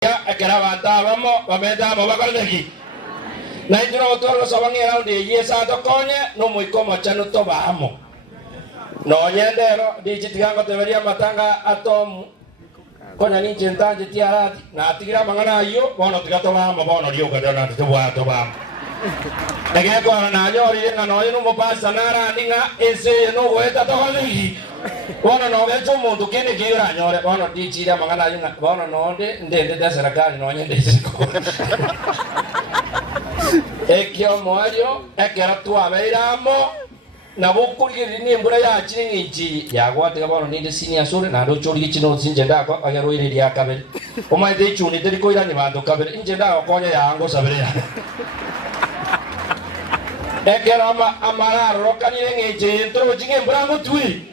ekera bantabamo bametamo bakoreki na itino gotwara sobangira undi yesa tokonye no muiko machano tobamo no nyendero digitigango teberia matanga atomu konya ni chentanje tiarati na tigira mangana yo bono tigatobamo bono rio gadona tobamo Negeko na yori nga no yino mopasa nara ninga ese no weta tokoneki bono no gecho mundu kene kiura nyore bono dichira mangana yinga bono no ndende de serikali no nyende siko ekyo moyo ekera twabeiramo na bukurigiri ni mbura ya chiringi yagwate bono ninde senior sore na ndo chori chino sinje ndako agaroire ria kabere omaite chuni teri koira ni bandu kabere inje ndako konya yango sabere ya ekera amararo kanire ngeje ntoro chinge mbrango tui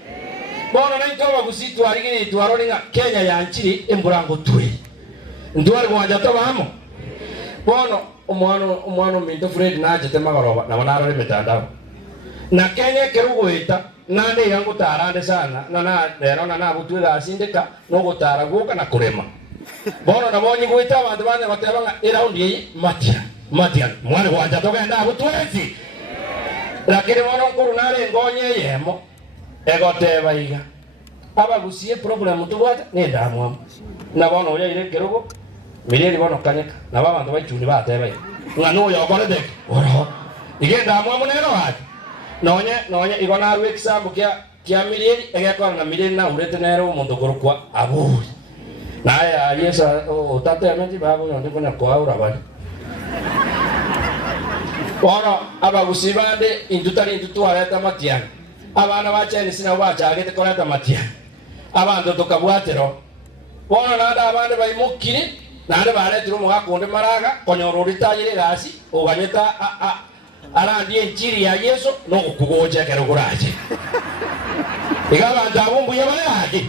bono na itoba gusitwa rigiri twaroringa Kenya yanchiri emburango tui ndwari gwanja tobamo bono umwano minto Fred naje temagoroba na banarore mitandao na Kenya kerugwita nande yangu tarande sana na rero na butwiga asindika no gutara guka na kurema bono na bonyi gwita abantu bane batebanga iraundi yi matia mwana gwanja togenda butwezi lakini bono nkurunare ngonye yemo egoteba iga abagusie problem tubwata ne ndamwa na bono uri ire kerugo mireri bono kanyeka na babantu bachuni bateba ngano yo korede oro igenda amwa munero hati nonye igona arwe kisambu kya mireri egekora na mireri na urete nero umuntu gorukwa aburi naya yesa utate amenti babo yondi kuna kwa urabani oro abagusi bande indutu areta matiana abana bachene sina bachagete koreta matia abantu tukabwatero bono nada abande bayimukire nade baretiro mugakunde maraga konyorori tayire gasi oganyeta arandi enchiri ya Yesu no kugoje keruguraje igaba ndabumbu yabayaje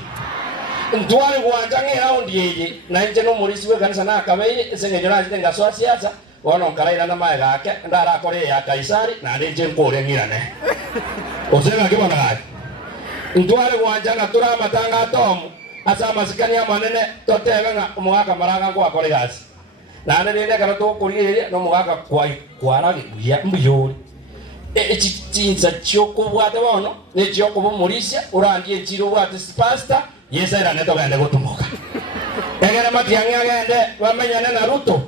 ntwari gwanja ngera ondiye na nje no murisi we kanisa na kabeire sengejo naje ngaswa siasa bono karaira na mae gake ndara kore ya Kaisari na nje nkore ngirane osema kibona gaje ntwari gwanja na tura matanga tomu asa masikania manene totebenga umugaka maraga kwa kore gasi na nende kana to kuriye no mugaka kwarage buya mbuyori echinza choko bwate bono ne choko bumurisia urandie chiro bwate pasta yesa ira neto gende gutumuka egere matiangi agende bamenyane na Ruto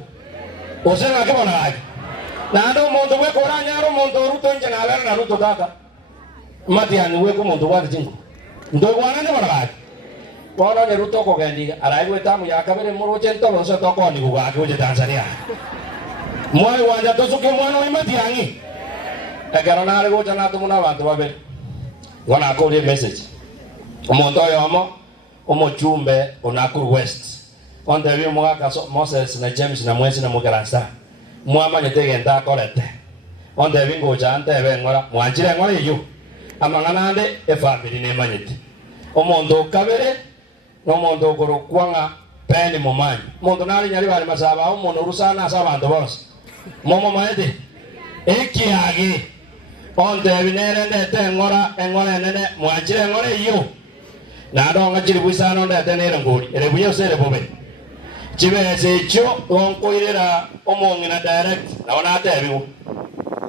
osema kibona gaje na ndo muntu gwe koranya ro muntu Ruto nje na bera na Ruto kaka matiangi we ko muntu bwate chingo ndo gwana ne bona gaje bono ne Ruto ko gendiga araigwe tamu ya kabere muroche ntolo so toko ni bugake uje Tanzania mwai wanja tosuke mwana wa matiangi egero na ari gocha na tumuna abantu babere wana ko le message omuntu yomo omochumbe onakuru west onde bi mwaka Moses na James na Mwesi na Mugarasta mwamanye tegenda akorete onde bi ngocha antebe ngora mwanjire ngora iyo amanganande efamily ne manyiti omuntu kabere no mondo goro kwanga peni momanyi mondo nali nyali bali masaba umuntu rusana asaba ndo bose momo maede ekiage onde binere ndete ngora nene mwanjire ngora iyo na donga chiri bwisana ndete nere ngori ere buye sere bobe chibese cho onkoirera omongi na direct na ona atebiwo